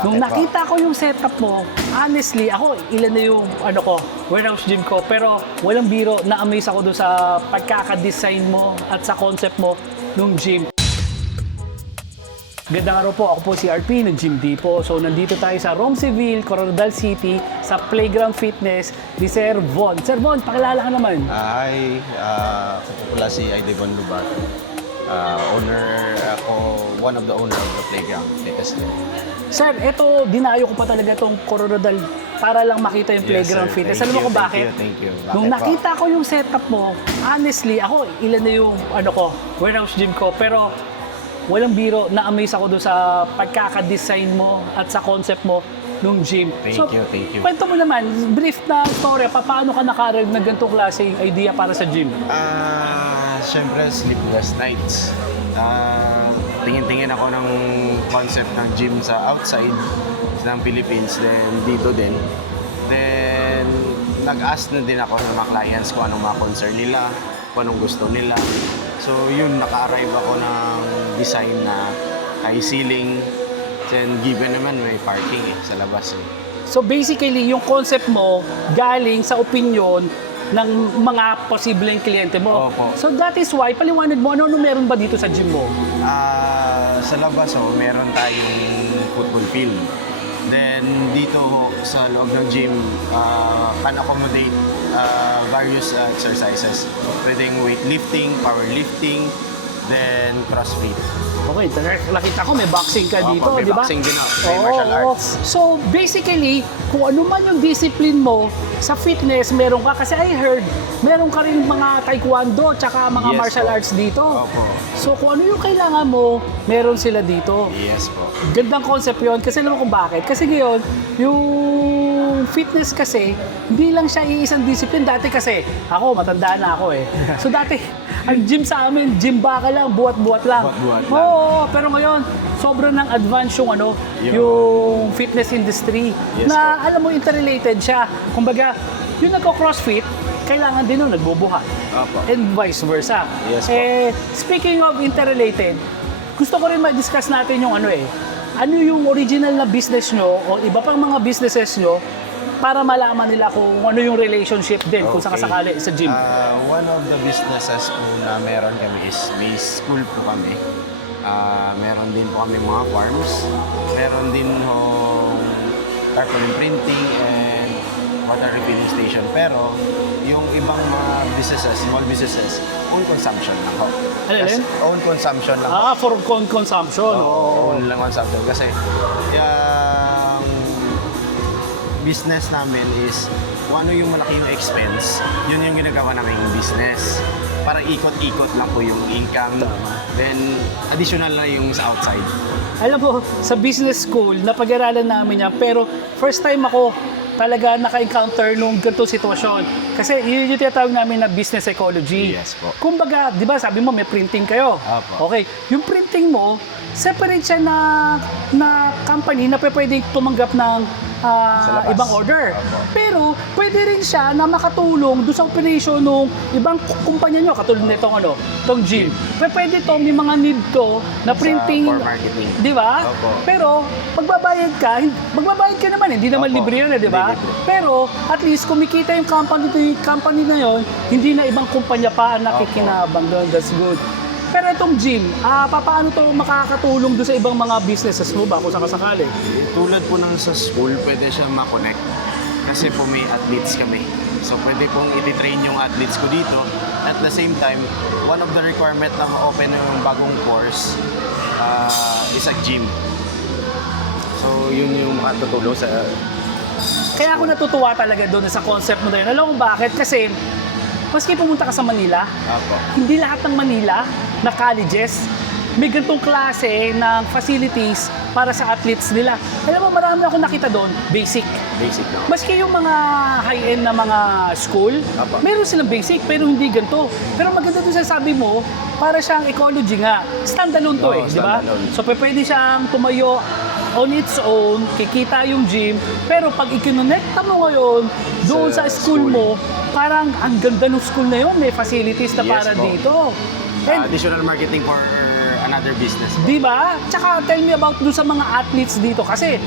Nung po? nakita ko yung setup mo, honestly, ako, ilan na yung ano ko, warehouse gym ko, pero walang biro, na-amaze ako doon sa pagkaka-design mo at sa concept mo nung gym. Gandang araw po, ako po si RP ng Gym Depot. So nandito tayo sa Romseville, Coronadal City, sa Playground Fitness ni Sir Von. Sir Von, pakilala ka naman. Ah, hi, ah, ako pala si Idevon Lubato. Ah, owner ako, one of the owner of the playground fitness. Sir, eto, dinayo ko pa talaga tong Coronadal para lang makita yung Yes, Playground sir. Fitness. Thank Alam mo you, kung thank bakit? you, thank you. Bakit Nung po? nakita ko yung setup mo, honestly, ako, ilan na yung ano ko, warehouse gym ko, pero walang biro, na-amaze ako doon sa pagkaka-design mo at sa concept mo nung gym. Thank you, thank you. Kwento mo naman, brief na story, pa, paano ka nakarinig ng ganitong klaseng idea para sa gym? Ah, syempre, sleepless nights. Ah, tingin-tingin ako ng concept ng gym sa outside ng Philippines, then dito din. Then, nag-ask na din ako ng mga clients kung anong mga concern nila, kung anong gusto nila. So, yun, naka-arrive ako ng design na high ceiling. Then, given naman may parking eh, sa labas eh. So basically, yung concept mo galing sa opinion ng mga posibleng kliyente mo. Opo. So that is why, paliwanag mo, ano-ano meron ba dito sa gym mo? Ah, sa labas oh, meron tayong football field. Then dito ho, sa loob ng gym, ah, can accommodate ah, various ah, exercises. Pwedeng weightlifting, powerlifting, then crossfit. Okay, nakita ko may boxing ka Opo, dito, may di ba? boxing din ako, may Oo, martial oo. arts. So basically, kung ano man yung discipline mo sa fitness, meron ka. Kasi I heard, meron ka rin mga taekwondo tsaka mga Yes martial po. arts dito. Opo. So kung ano yung kailangan mo, meron sila dito. Yes po. Gandang concept yun kasi alam mo kung bakit. Kasi ngayon, yung fitness kasi, hindi lang siya iisang discipline. Dati kasi, ako, matanda na ako eh. So dati, ang gym sa amin, gym baka lang, buhat-buhat lang. Buhat-buhat lang. Oo, pero ngayon, sobrang nang advance yung ano, Yung- yung fitness industry. Yes na alam mo, interrelated siya. Kumbaga, yung nagko-crossfit, kailangan din nun nagbubuhat. Opo. And vice versa. Yes po. eh, speaking of interrelated, gusto ko rin ma-discuss natin yung ano eh, ano yung original na business nyo o iba pang mga businesses nyo para malaman nila kung ano yung relationship din kung Okay. sakasakali sa gym. Ah, one of the businesses po na meron kami is may school po kami. Ah, meron din po kami mga farms. Meron din ho tarpaulin printing and water refilling station. Pero yung ibang mga businesses, small businesses, own consumption lang ho. Ano Kasi yun? own consumption lang ho. ah, for con- consumption. Oo, oo. own lang consumption. Kasi business namin is kung ano yung malaki yung expense, yun yung ginagawa namin business. Para ikot-ikot lang po yung income. Then, additional na yung sa outside. Alam mo, sa business school, napag-aralan namin yan, pero first time ako talaga naka-encounter nung ganitong sitwasyon. Kasi yun yung tinatawag namin na business psychology. Yes po. Kumbaga, di ba sabi mo may printing kayo? Apo. Okay. Yung printing mo, separate siya na, na company na pwedeng tumanggap ng Sa labas. ibang order. Pero pwede rin siya na makatulong doon sa operation ng ibang kumpanya nyo, katulad nitong ano, tong gym. Pero pwede to, may mga need to na printing. marketing. Di ba? Pero magbabayad ka, magbabayad ka naman, hindi naman Opo. libre yun, eh, di ba? Pero at least kumikita yung company, company na yon, hindi na ibang kumpanya pa ang nakikinabang doon. That's good. Pero itong gym, ah, paano to makakatulong doon sa ibang mga businesses mo ba kung sakasakali? Tulad po ng sa school, pwede siya ma-connect. Kasi po may athletes kami. So pwede pong iti-train yung athletes ko dito. At the same time, one of the requirement na ma-open yung bagong course ah, is a gym. So yun yung makatutulong sa... Kaya ako natutuwa talaga doon sa concept mo na yun. Alam mo bakit? Kasi maski pumunta ka sa Manila, Apo. hindi lahat ng Manila na colleges may ganitong klase ng facilities para sa athletes nila. Alam mo, marami ako nakita doon, basic. Basic lang. Maski yung mga high-end na mga school, Apa. meron silang basic pero hindi ganito. Pero maganda doon sa sabi mo, para siyang ecology nga. Standalone to Oo, eh, di ba? standalone. So pe- pwede siyang tumayo on its own, kikita yung gym, pero pag ikinonekta mo ngayon doon sa, Sa school, school. mo, parang ang ganda ng school na yun, may facilities na Yes para po. dito. And, additional marketing for another business. Di ba? Tsaka tell me about doon sa mga athletes dito kasi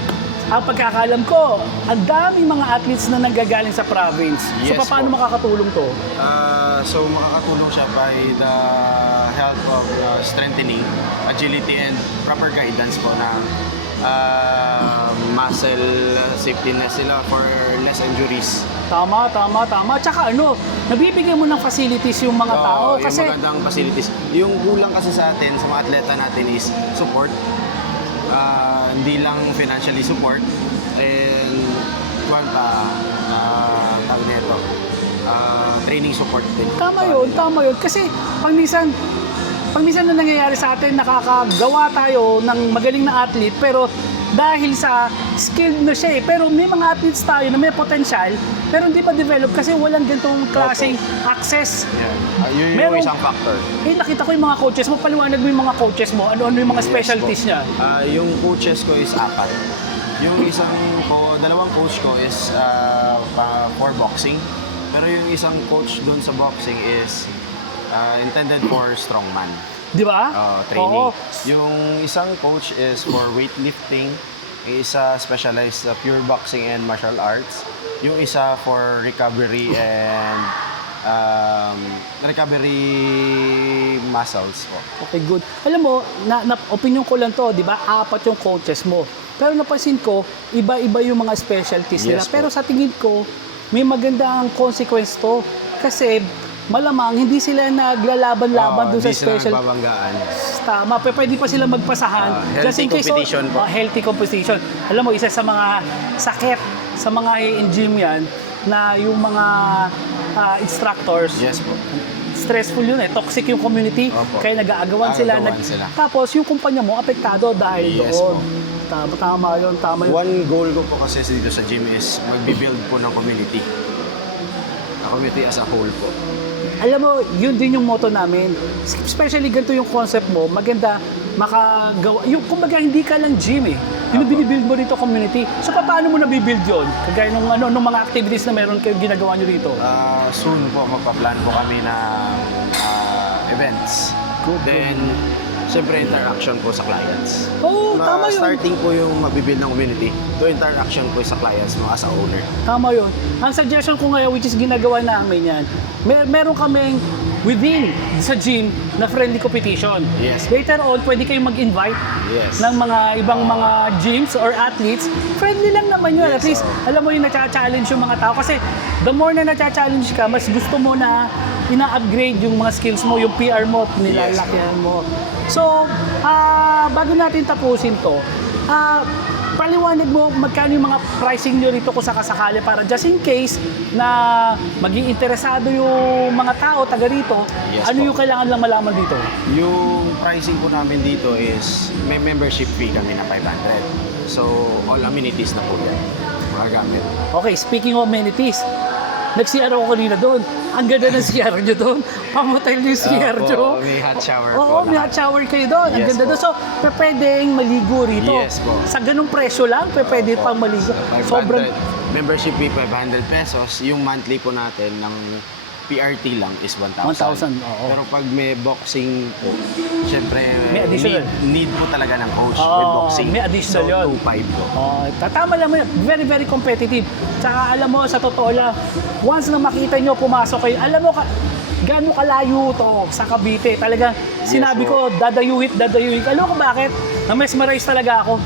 ang pagkakalam ko, ang daming mga athletes na nanggagaling sa province. so, Yes paano po. makakatulong to? Uh, so makakatulong siya by the help of uh, strengthening agility and proper guidance po na uh, muscle safety na sila for less injuries. Tama, tama, tama. Tsaka ano, nabibigyan mo ng facilities yung mga Oo, tao. yung Kasi, magandang facilities. Yung kulang kasi sa atin, sa mga atleta natin is support. Ah, hindi lang financially support. And one pa, uh, tawag nito, ah, training support din. tama yun, tama yun. Kasi, pag minsan, pag minsan na nangyayari sa atin, nakakagawa tayo ng magaling na athlete, pero dahil sa skilled na siya eh. Pero may mga athletes tayo na may potential, pero hindi pa develop kasi walang ganitong klaseng access. Yeah. Ah, yun Merong- isang factor. Eh, nakita ko yung mga coaches mo, paliwanag mo yung mga coaches mo, ano-ano yung mga Yes specialties po. niya. Ah, yung coaches ko is apat. Yung isang ko, dalawang coach ko is pa, for boxing. Pero yung isang coach doon sa boxing is ah, intended for strongman. Di ba? ah, training. Oo. Yung isang coach is for weightlifting. Yung isa specialized sa pure boxing and martial arts. Yung isa for recovery and um, recovery muscles po. Okay, good. Alam mo, na, na opinion ko lang to, di ba? Apat yung coaches mo. Pero napansin ko, iba-iba yung mga specialties nila. Yes po. Pero sa tingin ko, may magandang consequence to. Kasi malamang hindi sila naglalaban-laban Oo, doon sa sila special nagbabanggaan. Tama, p- pwede pa sila magpasahan. Ah, healthy in case, competition po. Oh, healthy competition. Alam mo, isa sa mga sakit sa mga in gym yan, na yung mga ah, instructors, Yes po. stressful yun eh. Toxic yung community. Opo. Kaya nag-aagawan sila. Nag- sila. Tapos yung kumpanya mo, apektado dahil Yes doon. po. Tama, tama yun, tama yun. One goal ko po kasi dito sa gym is magbi-build po ng community. A community as a whole po. Alam mo, yun din yung motto namin. Especially ganito yung concept mo, maganda makagawa. Yung, kumbaga, hindi ka lang gym eh. Yung binibuild mo dito community. So, pa- paano mo nabibuild yun? Kagaya nung, ano, nung mga activities na meron kayo ginagawa nyo dito. Ah, soon po, magpa-plan po kami na ah, events. Good, Then, syempre interaction po sa clients. Oo, Ma- tama yun. Starting po yung mabibuild ng community to interaction po sa clients mo as a owner. Tama yun. Ang suggestion ko ngayon, which is ginagawa namin yan, mer meron kaming within sa gym na friendly competition. Yes. Later on, pwede kayong mag-invite Yes. ng mga ibang mga gyms or athletes. Friendly lang naman yun. At Yes, least, oo. alam mo yung nacha-challenge yung mga tao. Kasi the more na nacha-challenge ka, mas gusto mo na ina-upgrade yung mga skills mo, yung PR mo, nilalakyan mo. So, ah bago natin tapusin to, ah paliwanag mo magkano yung mga pricing nyo rito kung sakasakali para just in case na maging interesado yung mga tao taga rito, Yes ano po. yung kailangan lang malaman dito? Yung pricing po namin dito is may membership fee kami na 500. So, all amenities na po yan. Mga gamit. Okay, speaking of amenities, nag-CR ako kanina doon. Ang ganda ng CR nyo doon. Pamotel yung CR Opo, nyo. may hot shower Oo, po. may hot shower kayo doon. Ang Yes ganda po. doon. So, pwedeng maligo rito. Yes po. Sa ganung presyo lang, pwede Opo. pang maligo. 500. Sobrang, Membership fee 500 pesos. Yung monthly po natin ng PRT lang is 1,000. 1,000, oo. Pero pag may boxing po, syempre May additional. Need, need po talaga ng coach Oo, with boxing. may additional so, yun. 2,500 po. Oh, tatama lang mo yan. Very, very competitive. Tsaka alam mo, sa totoo lang, once na makita nyo, pumasok kayo, alam mo, ka, gaano kalayo to sa Cavite. Talagang sinabi ko, po. dadayuhit, dadayuhit. Alam ko bakit? Na-mesmerize talaga ako.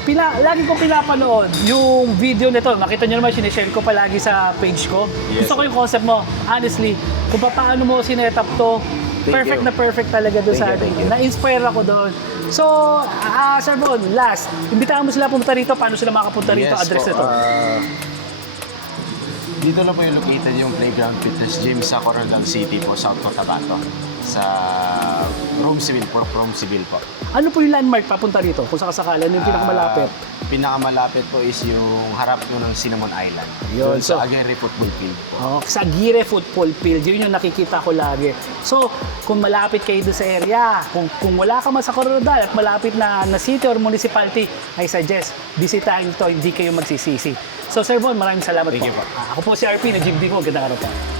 Pina, lagi kong pinapanood yung video nito. Makita nyo naman, sinishare ko palagi sa page ko. Yes, Gusto ko yung concept mo. Honestly, kung paano mo sinet up to, Thank perfect you. na perfect talaga doon sa atin. Na-inspire ako doon. So, ah Sir Bon, last, imbitahan mo sila pumunta rito. Paano sila makapunta rito? Address po, nito. ah, dito na po yung located yung Playground Fitness Gym sa Coronadal City po, South Cotabato. Sa Rome Civil po, Rome Civil po. ano po yung landmark papunta rito? Kung sakasakala, ano yung pinakamalapit? Ah, pinakamalapit po is yung harap po ng Cinnamon Island. Yun, so- sa Aguirre Football Field po. Oh, sa Gire Football Field, yun yung nakikita ko lagi. So, kung malapit kayo doon sa area, kung, kung wala ka man sa Coronadal at malapit na, na city or municipality, I suggest, bisitahin ito, hindi kayo magsisisi. So, Sir Bon, maraming salamat Thank po. you po. Ah, ako po si RP, na Jim Divo, ganda araw po.